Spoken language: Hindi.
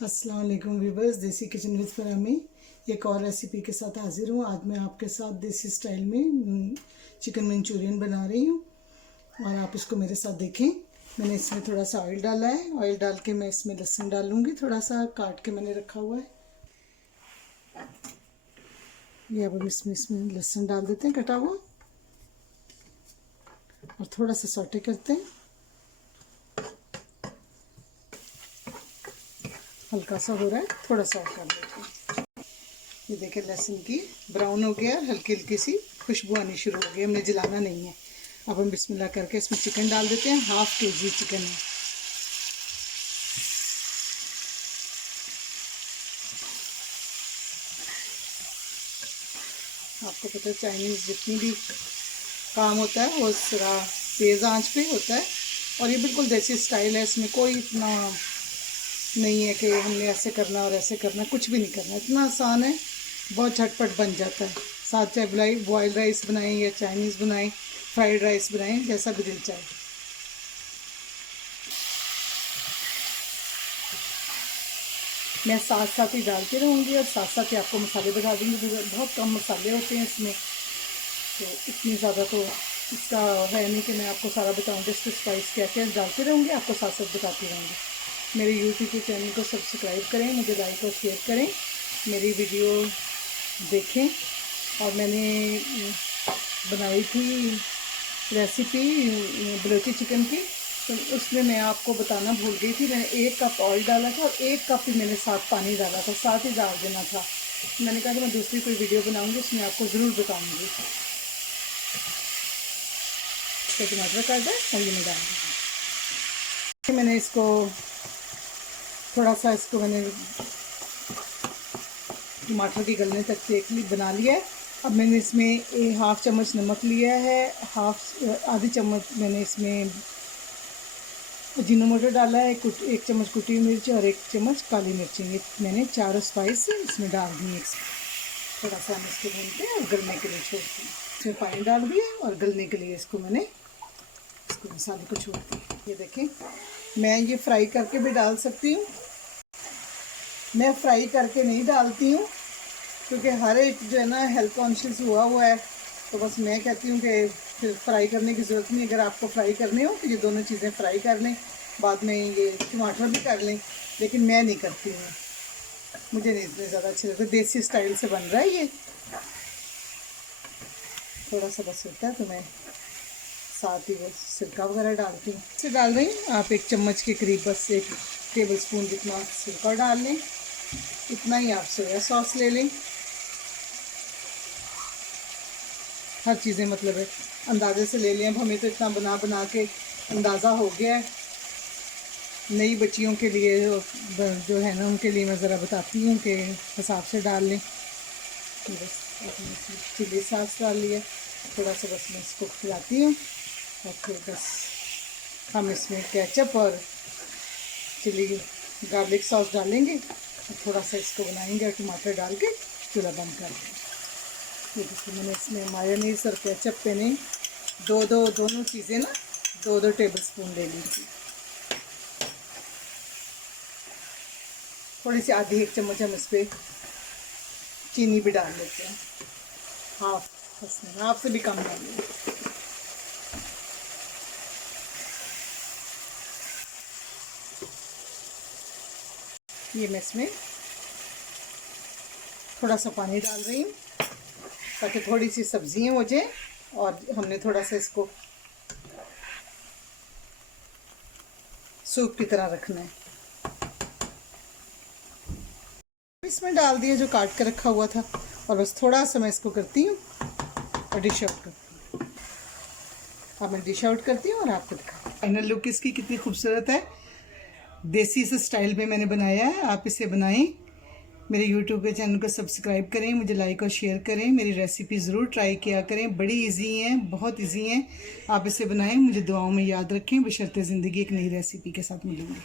अस्सलाम वालेकुम व्यूवर्स, देसी किचन विद फरामी एक और रेसिपी के साथ हाजिर हूँ। आज मैं आपके साथ देसी स्टाइल में चिकन मंचूरियन बना रही हूँ और आप इसको मेरे साथ देखें। मैंने इसमें थोड़ा सा ऑयल डाला है। ऑयल डाल के मैं इसमें लहसुन डालूँगी, थोड़ा सा काट के मैंने रखा हुआ है। ये अब इसमें लहसुन डाल देते हैं कटा हुआ और थोड़ा सा सौटे करते हैं। हल्का सा हो रहा है, थोड़ा सा और कर देते हैं। ये देखें लहसुन की ब्राउन हो गया, हल्की हल्की सी खुशबू आनी शुरू हो गई। हमने जलाना नहीं है। अब हम बिस्मिल्लाह करके इसमें चिकन डाल देते हैं। 1/2 kg चिकन है। आपको पता है चाइनीज़ जितनी भी काम होता है वो सिरा तेज़ आंच पे होता है और ये बिल्कुल देसी स्टाइल है। इसमें कोई इतना नहीं है कि हमने ऐसे करना और ऐसे करना, कुछ भी नहीं करना। इतना आसान है, बहुत झटपट बन जाता है। साथ चाहे बॉयल राइस बनाएं या चाइनीज़ बनाएं, फ्राइड राइस बनाएं, जैसा भी दिल चाहे। मैं साथ साथ ही डालती रहूँगी और साथ साथ ही आपको मसाले बता दूँगी। बहुत कम मसाले होते हैं इसमें, तो इतनी ज़्यादा तो इसका है नहीं कि मैं आपको सारा बताऊँ। जस्ट स्पाइस क्या क्या डालती रहूँगी, आपको साथ साथ बताती रहूँगी। मेरे यूट्यूब के चैनल को सब्सक्राइब करें, मुझे लाइक और शेयर करें, मेरी वीडियो देखें। और मैंने बनाई थी रेसिपी बलोची चिकन की, तो उसमें मैं आपको बताना भूल गई थी। मैंने 1 कप ऑयल डाला था और 1 कप ही मैंने साथ पानी डाला था, साथ ही डाल देना था। मैंने कहा कि मैं दूसरी कोई वीडियो बनाऊंगी, उसमें आपको ज़रूर बताऊंगी। तो टमाटर काट दें और ये मैं डाल दूँगी। मैंने इसको थोड़ा सा मैंने टमाटर की गलने तक बना लिया है। अब मैंने इसमें 1/2 चम्मच नमक लिया है, आधी चम्मच मैंने इसमें अजीनोमोटो डाला है, 1 चम्मच कुटी मिर्च और 1 चम्मच काली मिर्च। ये मैंने 4 स्पाइस इसमें डाल दी है। थोड़ा सा हम इसको भूनते हैं और गलने के लिए छोड़ते हैं। इसमें पानी डाल दिया और गलने के लिए मैंने इसको मसाले को छोड़ दिया। ये देखें, मैं ये फ्राई करके भी डाल सकती हूँ। मैं फ्राई करके नहीं डालती हूँ क्योंकि हर एक जो है ना हेल्थ कॉन्शियस हुआ है, तो बस मैं कहती हूँ कि फिर फ्राई करने की ज़रूरत नहीं। अगर आपको फ्राई करने हो तो ये दोनों चीज़ें फ्राई कर लें, बाद में ये टमाटर भी कर लें, लेकिन मैं नहीं करती हूँ। मुझे नहीं इतने ज़्यादा अच्छे लगते। देसी स्टाइल से बन रहा है ये। थोड़ा सा बस होता है तो मैं साथ ही बस सिरका वगैरह डालती हूँ। इसे डाल रही हूँ आप 1 चम्मच के करीब, बस 1 टेबलस्पून जितना सिरका डाल लें। इतना ही आप सोया सॉस ले लें। हर चीज़ें मतलब है अंदाजे से ले लें। अब हमें तो इतना बना बना के अंदाज़ा हो गया है। नई बच्चियों के लिए जो है ना, उनके लिए मैं ज़रा बताती हूँ कि हिसाब से डाल लें। बस अपने चिली सॉस डाल लिया, थोड़ा सा बस मैं इसको खिलाती हूँ और फिर बस हम इसमें केचप और चिली गार्लिक सॉस डालेंगे और थोड़ा सा इसको बनाएंगे और टमाटर डाल के चूल्हा बंद कर देंगे। ये देखिए, मैंने इसमें मायोनीज़ और केचप पे नहीं दोनों चीज़ें ना 2 टेबलस्पून ले ली थी। थोड़ी सी आधी 1 चम्मच हम इस पर चीनी भी डाल लेते हैं। हाफ से भी कम डालेंगे। ये मैं इसमें थोड़ा सा पानी डाल रही हूँ ताकि थोड़ी सी सब्जियाँ हो जाए और हमने थोड़ा सा इसको सूप की तरह रखना है। इसमें डाल दिया जो काट के रखा हुआ था और बस थोड़ा सा मैं इसको करती हूँ और डिश आउट करती हूँ। अब मैं डिश आउट करती हूँ और आपको दिखाती हूँ फाइनल लुक इसकी कितनी खूबसूरत है। देसी से स्टाइल में मैंने बनाया है, आप इसे बनाएं। मेरे YouTube के चैनल को सब्सक्राइब करें, मुझे लाइक और शेयर करें। मेरी रेसिपी ज़रूर ट्राई किया करें, बड़ी इजी हैं, बहुत इजी हैं। आप इसे बनाएं, मुझे दुआओं में याद रखें। बशर्ते ज़िंदगी एक नई रेसिपी के साथ मिलूंगी।